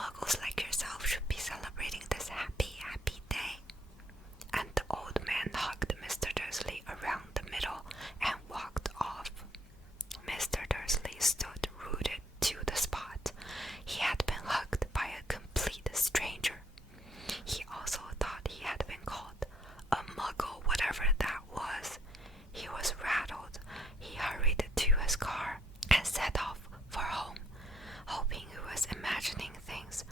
muggles like yourself should be celebrating this happy, happy day." And the old man hugged Mr. Dursley around the middle and walked off. Mr. Dursley stood rooted to the spot. He had been hugged by a complete stranger. He also thought he had been called a muggle, whatever that was. He was rattled. He hurried to his car and set off for home, hoping he was imagining things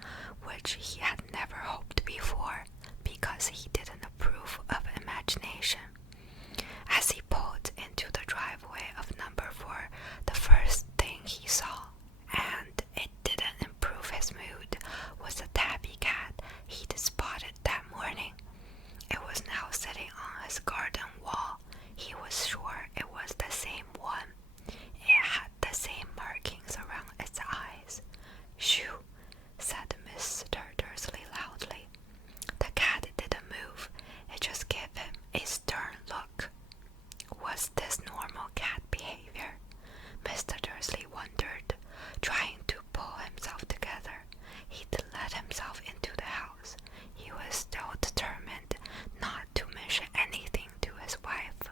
which he had never hoped before, because he didn't approve of imagination. As he pulled into the driveway of number 4, the first thing he saw, and it didn't improve his mood, was a tabby cat he'd spotted that morning. It was now sitting on his garden wall. He was sure it was the same one. It had the same markings around its eyes. "Shoo," said Mr. Dursley loudly. The cat didn't move. It just gave him a stern look. Was this normal cat behavior? Mr. Dursley wondered, trying to pull himself together. He'd let himself into the house. He was still determined not to mention anything to his wife.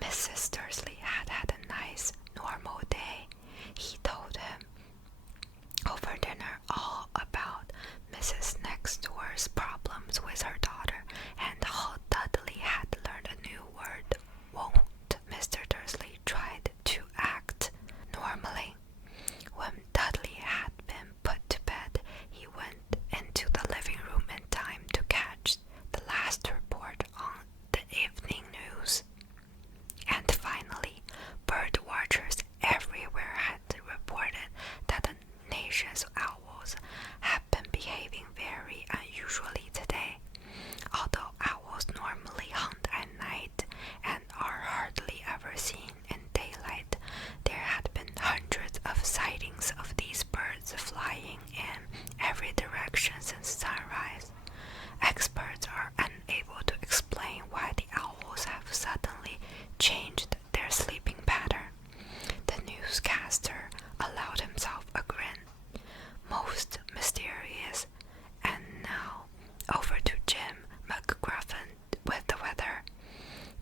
Mrs. Dursley had had a nice, normal day. He told him over dinner all about Mrs. Next Door's problems with her daughter and how Dudley had learned a new word, "won't." Mr. Dursley tried to act normally. When Dudley had been put to bed, he went into the living room in time to catch the last report on the evening news. And finally, bird watchers everywhere had reported that the nation's owls had been behaving very unusually today. Although owls normally hunt at night and are hardly ever seen in daylight, there had been hundreds of sightings of these birds flying in every direction since sunrise. Experts are unable to explain why the owls have suddenly changed their sleeping pattern. The newscaster allowed himself a grin. Most mysterious. And now, over to Jim McGruffin with the weather.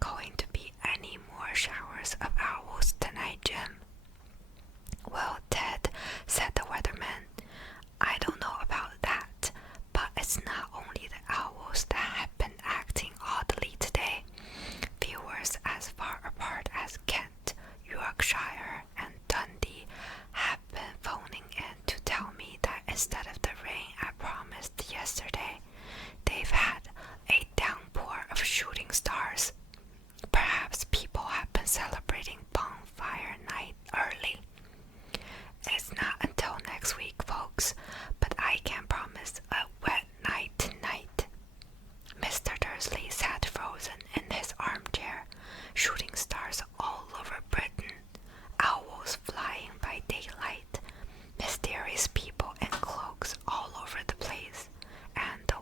"Going to be any more showers of owls tonight, Jim?" "Well, Ted," said the weatherman, "I don't know about that, but it's not only the owls that have been acting oddly today. Viewers as far apart as Kent, Yorkshire, and Dundee have been phoning in to tell me that instead of the rain I promised yesterday, they've had a downpour of shooting stars. Perhaps people have been celebrating bonfire night early. It's not until next week, folks, but I can promise a wet night tonight." Mr. Dursley sat frozen in his armchair. Shooting stars all over Britain, owls flying by daylight, mysterious people in cloaks all over the place, and the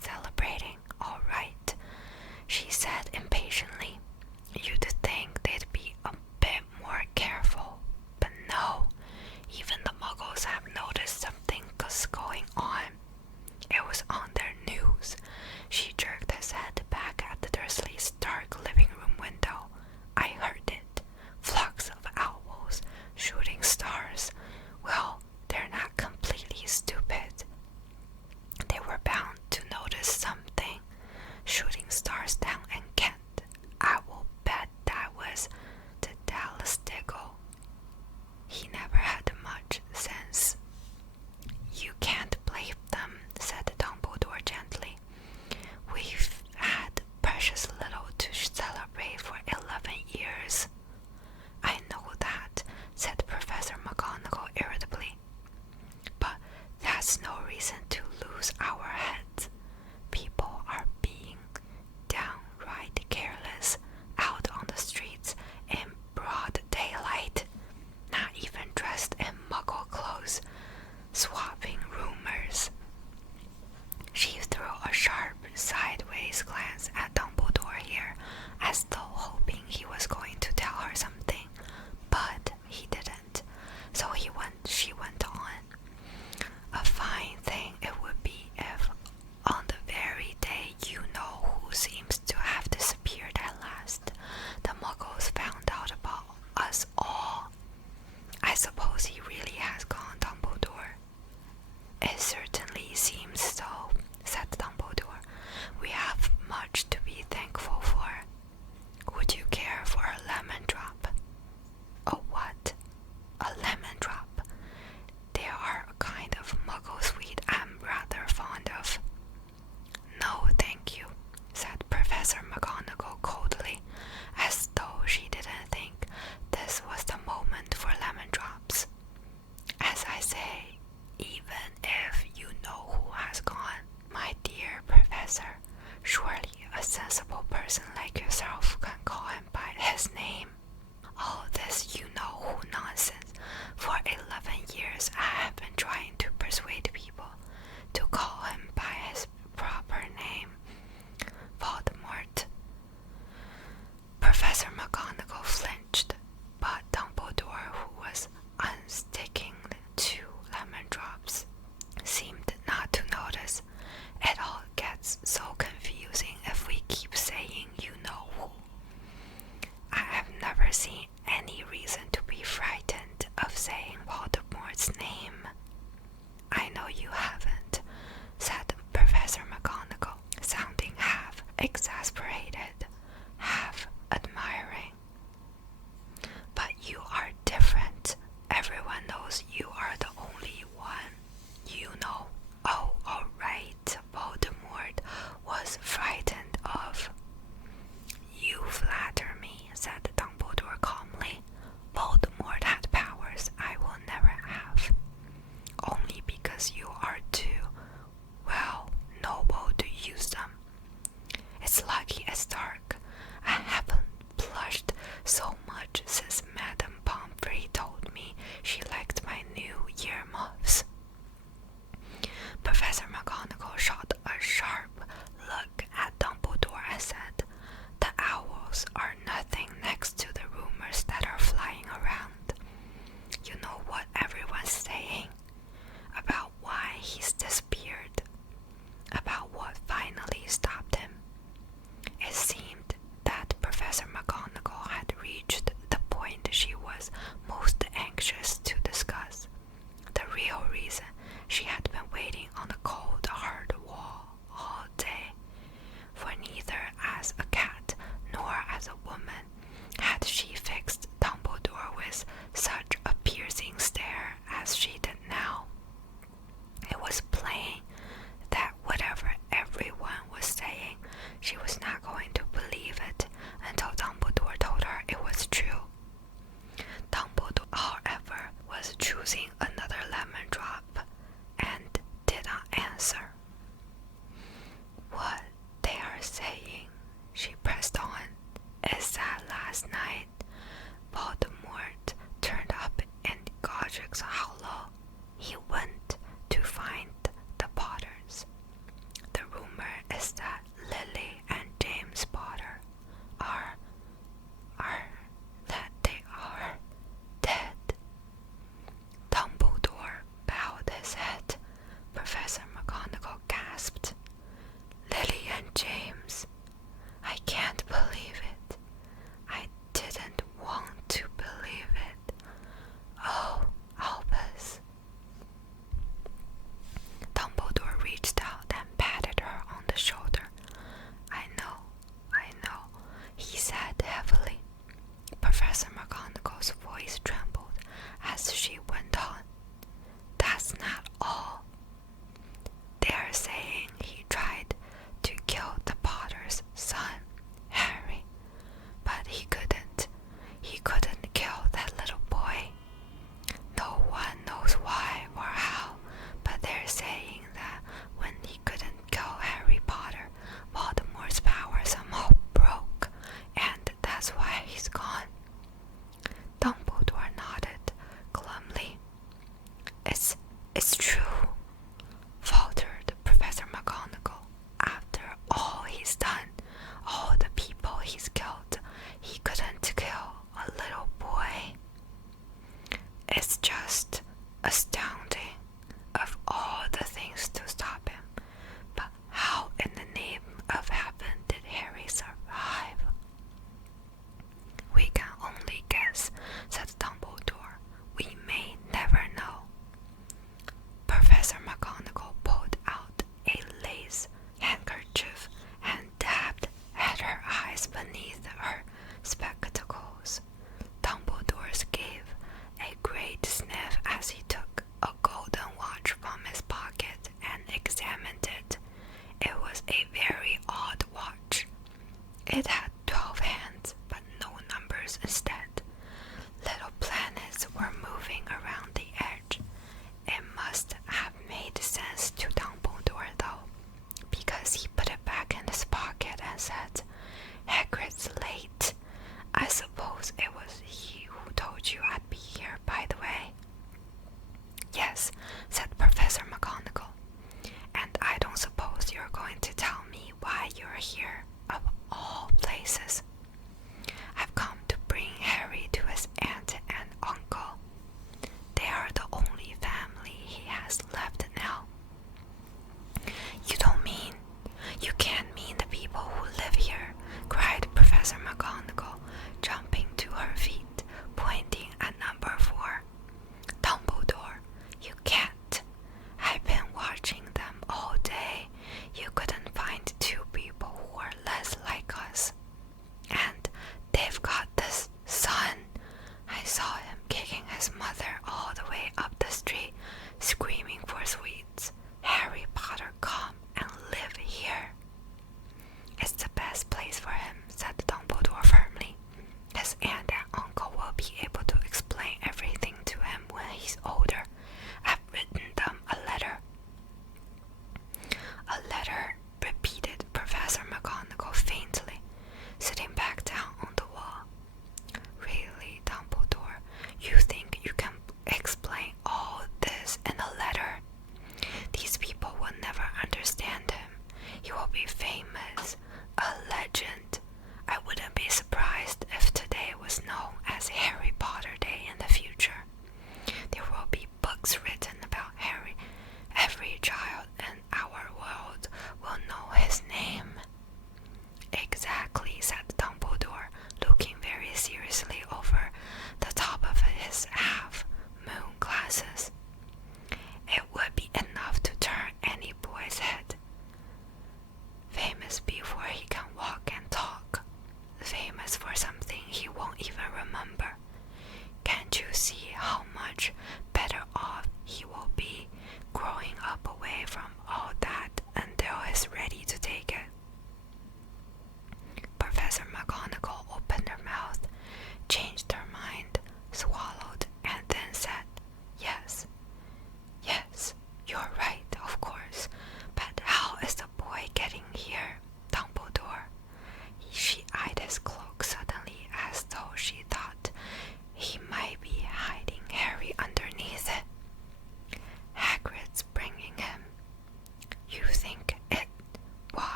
celebrating, all right, she said impatiently. You'd think they'd be a bit more careful, but no, even the muggles have noticed something was going on. It was on their news. She jerked his head back at the Dursleys' dark living room window. I heard it. Flocks of owls, shooting stars. Well, they're not completely stupid. They were bound to notice something. Shooting stars down in Kent. I will bet that was the Dallas Diggle. He never had much sense. You can't blame them, said Dumbledore gently. We've had precious little to celebrate for 11 years. I know that, said Professor McGonagall irritably. But that's no reason to lose our heads. People are being downright careless out on the streets in broad daylight, not even dressed in muggle clothes, swapping rumors. She threw a sharp sideways glance at Dumbledore here, as though hoping he was going to tell her something, but he didn't. So she went on. A fine thing it would be if, on the very day you know who seems to have disappeared at last, the muggles found out about us all. I suppose he really has gone, Dumbledore. It certainly seems so, said Dumbledore. We have much to be thankful for. Would you care for a lemon drop? A what? A lemon drop. They are a kind of muggle sweet I'm rather fond of. No, thank you, said Professor McGonagall coldly, as though she didn't think this was the moment for lemon drops. As I say, even if you know who has gone, my dear Professor, surely a sensible person like yourself can call him by his name. All this you-know-who nonsense. For 11 years I have been trying to persuade people to call him by his proper name. Voldemort. Professor McGonagall flinched, but Dumbledore, who was unsticking 2 lemon drops, seemed not to notice. It all gets so confusing if we keep saying you-know-who. I have never seen any reason to be frightened of saying Voldemort's name. I know you haven't, said Professor McGonagall, sounding half exasperated, half admiring. But you are different. Everyone knows you are the only one. You know. Oh, all right, Voldemort was frightened of. You flatter me, said Dumbledore calmly. Voldemort had powers I will never have. Only because you are too, well, noble to use them. It's lucky it's dark. I haven't blushed so much since Madame Pomfrey told me she liked my new earmuffs. Professor McGonagall shot a sharp look at Dumbledore and said, The owls are nothing next to the rumors that are flying around. You know what everyone's saying about why he's disappeared, about what finally stopped him. It seems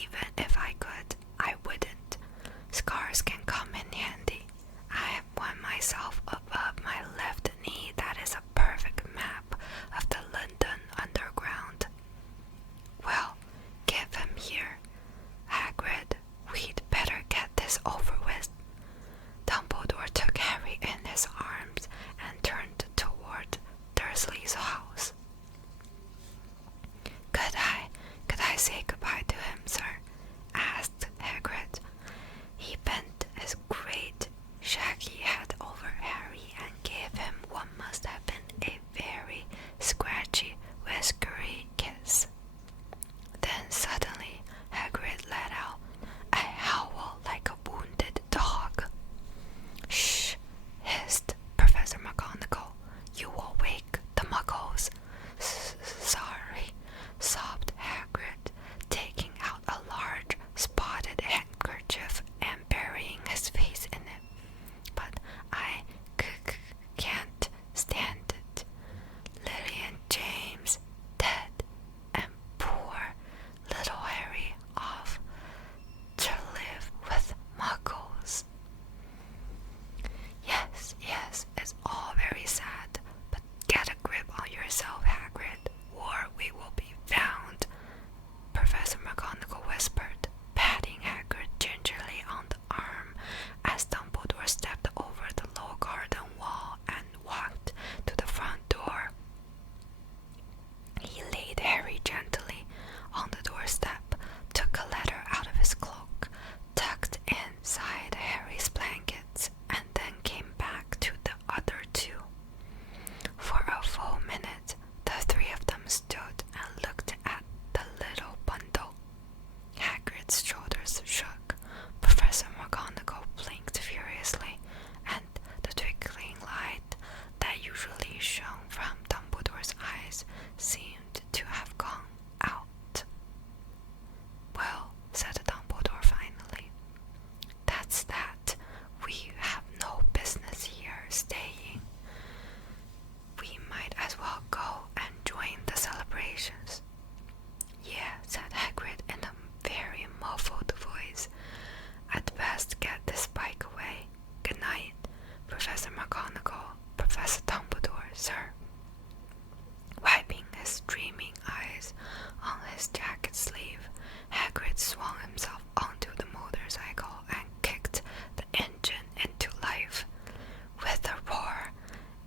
Even if I could, I wouldn't. Scars can come in handy. I have one myself above my left knee that is a perfect map of the London Underground. Well, give him here. Hagrid, we'd better get this over with. Dumbledore took Harry in his arms and turned toward Dursley's house. Could I say goodbye to him, sir? Asked Hagrid. He bent his great shaggy head over Harry and gave him what must have been a very scratchy, whiskery kiss. Then suddenly Hagrid let out a howl like a wounded dog. Shh, hissed Professor McGonagall. You will wake the muggles. Sorry, sobbed Hagrid, taking out a large spotted handkerchief and burying his face in it. But I can't stand it. Lily and James dead, and poor little Harry off to live with muggles. Yes, it's all very sad, but get a grip on yourself, Hagrid, or we will be found, Professor McGonagall whispered, patting Hagrid gingerly on the arm as Dumbledore stepped over the low garden wall and walked to the front door. He laid Harry gently on the doorstep, took a letter out of his cloak, tucked inside Harry's blankets, and then came back to the other two. For a full minute, the three of them stood and looked at the little bundle. Hagrid's shoulders shook. Professor McGonagall blinked furiously, and the twinkling light that usually shone from Dumbledore's eyes seemed to have gone out. Well, said Dumbledore finally, that's that. We have no business here staying. We might as well go and join the celebrations. Yeah, said Hagrid in a very muffled voice. I'd best get this bike away. Good night, Professor McGonagall, Professor Dumbledore, sir. Wiping his dreaming eyes on his jacket sleeve, Hagrid swung himself onto the motorcycle and kicked the engine into life. With a roar,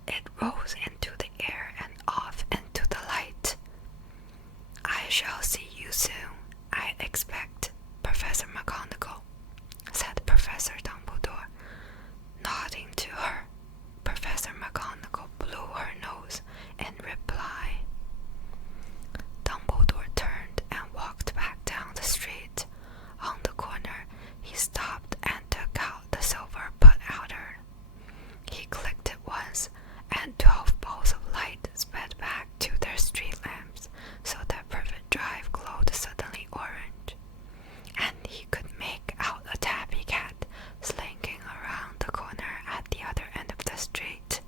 it rose into the air and off into the light. I shall see you soon, I expect, Professor McGonagall, said Professor Dumbledore. Nodding to her, Professor McGonagall blew her nose in reply. Dumbledore turned and walked back down the street. On the corner, he stopped and took out the silver put-outer. He clicked it once, and 12 balls of light sped back to their street lamps, so that Privet Drive glowed suddenly orange, and he could make out a tabby cat slinking around the corner at the other end of the street.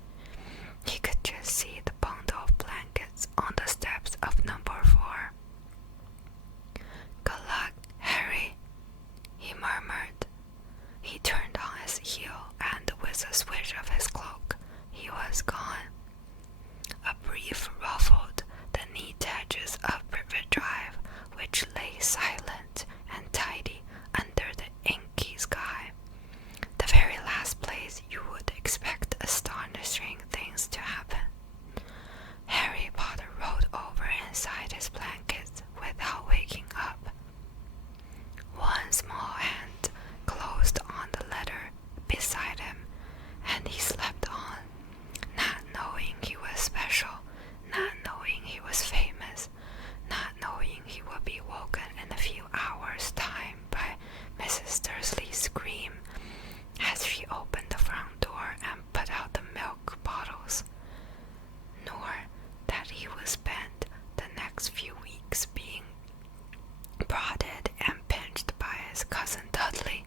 He could just see the bundle of blankets on the steps of number 4. Good luck, Harry, he murmured. He turned on his heel, and with a swish of his cloak, he was gone. A breeze ruffled the neat edges of Privet Drive, which lay silent and tidy under the inky sky. The very last place you would expect astonishing things to happen. Harry Potter rolled over inside his blankets without waking up. One small hand closed on the letter beside him, and he slept on, not knowing he was special, not knowing he was famous, not knowing he would be woken in a few hours' time by Mrs. Dursley's scream as she opened the front door and put out the milk bottles, nor that he would spend the next few weeks being prodded and pinched by his cousin Dudley,